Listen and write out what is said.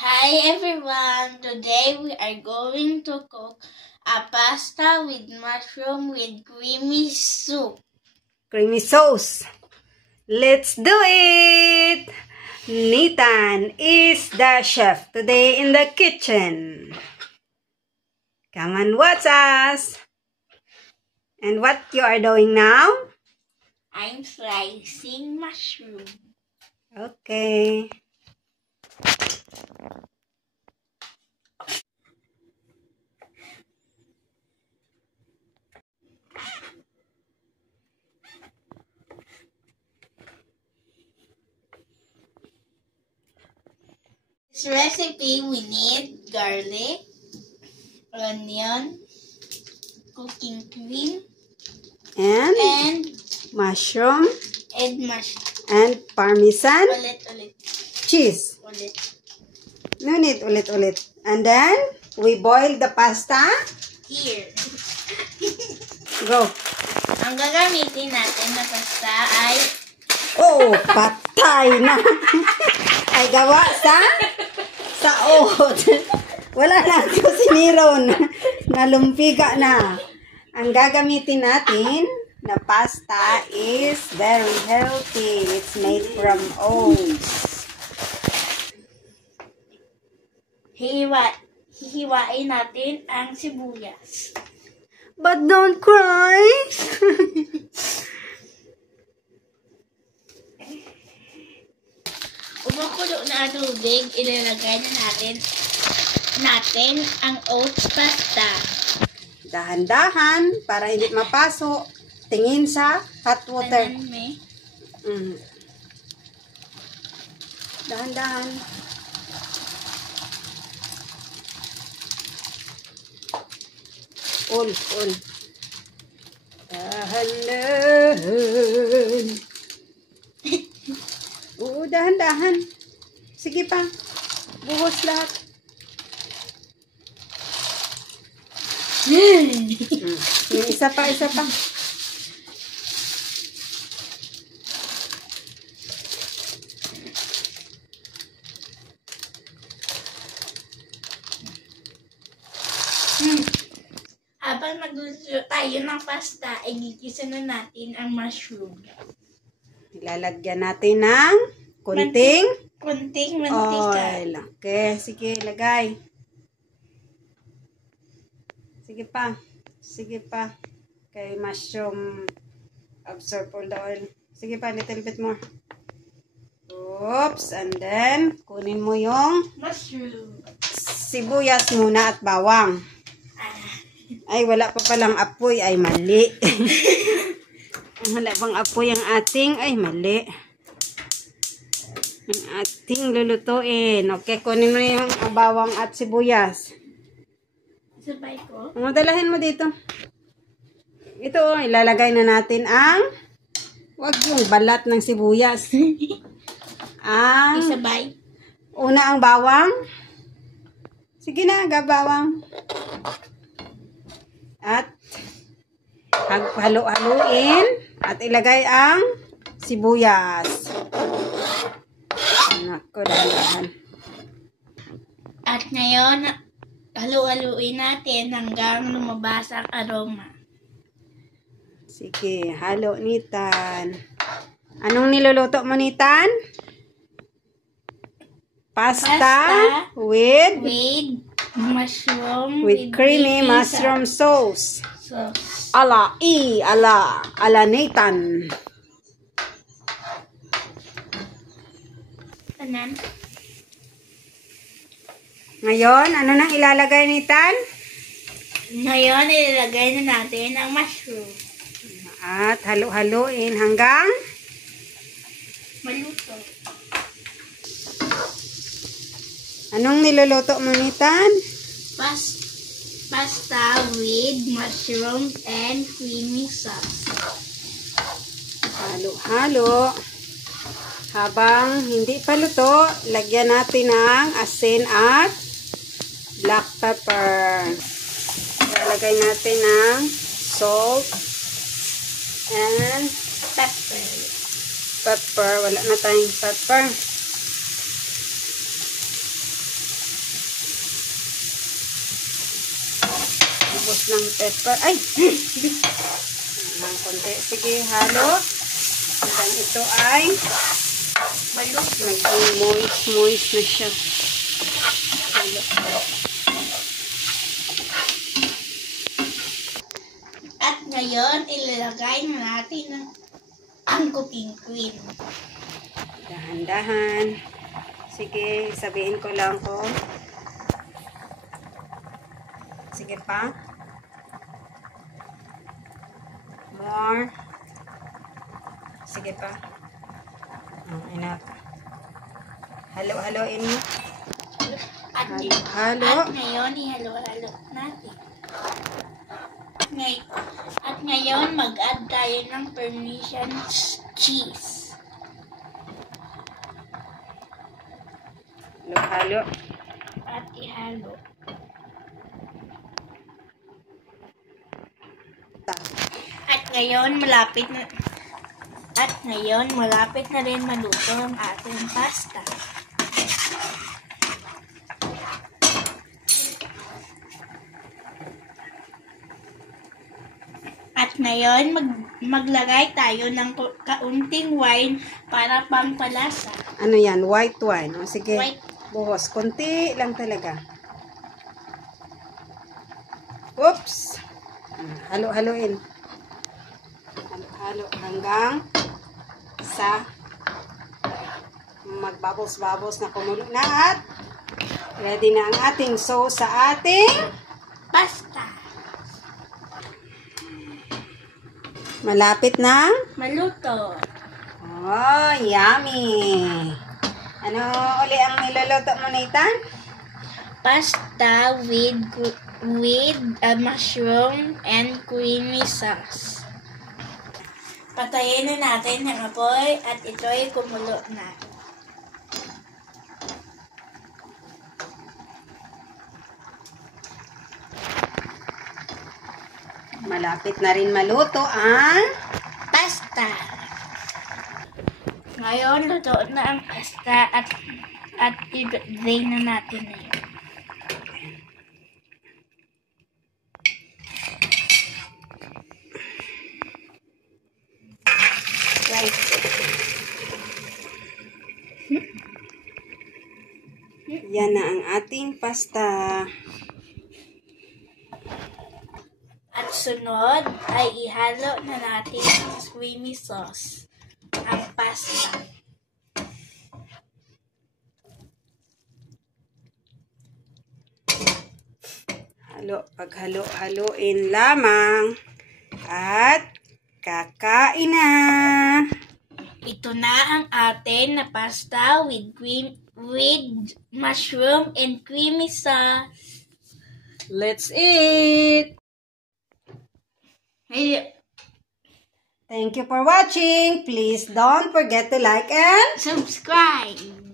Hi everyone! Today we are going to cook a pasta with mushroom with creamy soup. Creamy sauce. Let's do it! Nathan is the chef today in the kitchen. Come and watch us. And what you are doing now? I'm slicing mushroom. Okay. This recipe we need garlic, onion, cooking cream, And mushroom and and parmesan ulit. cheese. Ulit. No need ulit. And then we boil the pasta. Here. Go. Ang gagamitin natin na pasta ay Oh, patay na. Ay gawa sa oat. Wala na ako siniron. Nalumpiga na. Ang gagamitin natin na pasta is very healthy. It's made from oats. hihiwain natin ang sibuyas. But don't cry. Kumukulo na ang tubig, ilalagay na natin ang oats pasta. Dahan-dahan para hindi mapaso. Tingin sa hot water. Tanan may. Dahan-dahan. Ul. Dahan-dahan. Oo, dahan-dahan. Sige pa. Buhos lahat. Yung isa pa. Habang nagluluto tayo ng pasta, igigisa na natin ang mushroom. Ilalagyan natin ng kunting mantika. oil. Okay, sige, lagay. Sige pa. Okay, mushroom absorb all the oil. Sige pa, little bit more. Oops, and then kunin mo yung Mushroom. sibuyas muna at bawang. Ay, wala pa palang apoy. Ay, mali. Wala pang apoy ang ating. Ay, mali. Ang ating lulutuin. Okay, kunin mo yung bawang at sibuyas. Sabay ko. Dalahin mo dito. Ito, ilalagay na natin ang wag yung balat ng sibuyas. Isabay. Una ang bawang. Sige na, bawang. At halo-haluin at ilagay ang sibuyas. Nako, dahan-dahan. At ngayon, halu-haluin natin hanggang lumabas ang aroma. Sige, halo Nathan. Anong niluluto mo, Nathan? Pasta with mushroom with creamy mushroom sauce. Sauce. Ala Nathan. Tanan. Ngayon, ano nang ilalagay, Nathan? Ngayon, ilalagay na natin ang mushroom. At halo-haloin hanggang Maluto. anong niluluto mo, Nathan? Pasta with mushroom and creamy sauce. Halo-halo. Habang hindi pa luto, lagyan natin ng asin at black pepper. Lalagay natin ng salt and pepper. Wala na tayong pepper. ng pepper. Ay! Ng konti. Sige, halo. Hanggang ito ay naging moist na siya. Halo. At ngayon, ilalagay na natin ang cooking cream. Dahan-dahan. Sige, sabihin ko lang kung. Sige pa. More. Sige pa. Enough. Halo-haloin mo. At ngayon, ihalo-halo natin. At ngayon, mag-add tayo ng Parmesan cheese. Halo-halo. At ihalo. At ngayon, malapit na rin maluto ang ating pasta. At ngayon, maglagay tayo ng kaunting wine para pampalasa. Ano yan? White wine. O, sige. White. Buhos. Kunti lang talaga. Oops. Halo-haloin. Halo-halo hanggang sa magbubbles-bubbles na kumulo na at ready na ang ating sauce sa ating Pasta. malapit na Maluto. oh, yummy. Ano uli ang niluluto mo, Nathan? Pasta with mushroom and creamy sauce. Patayin na natin ang apoy at ito'y kumulo na. Malapit na rin maluto ang Pasta. Ngayon, luto na ang pasta at i-drain na natin ngayon. Right. yan na ang ating pasta. At sunod ay ihalo na natin ang creamy sauce, ang pasta. Paghalo-haloin lamang at kakain na. Ito na ang atin na pasta with mushroom and creamy sauce. Let's eat! Hey, Thank you for watching. Please don't forget to like and subscribe.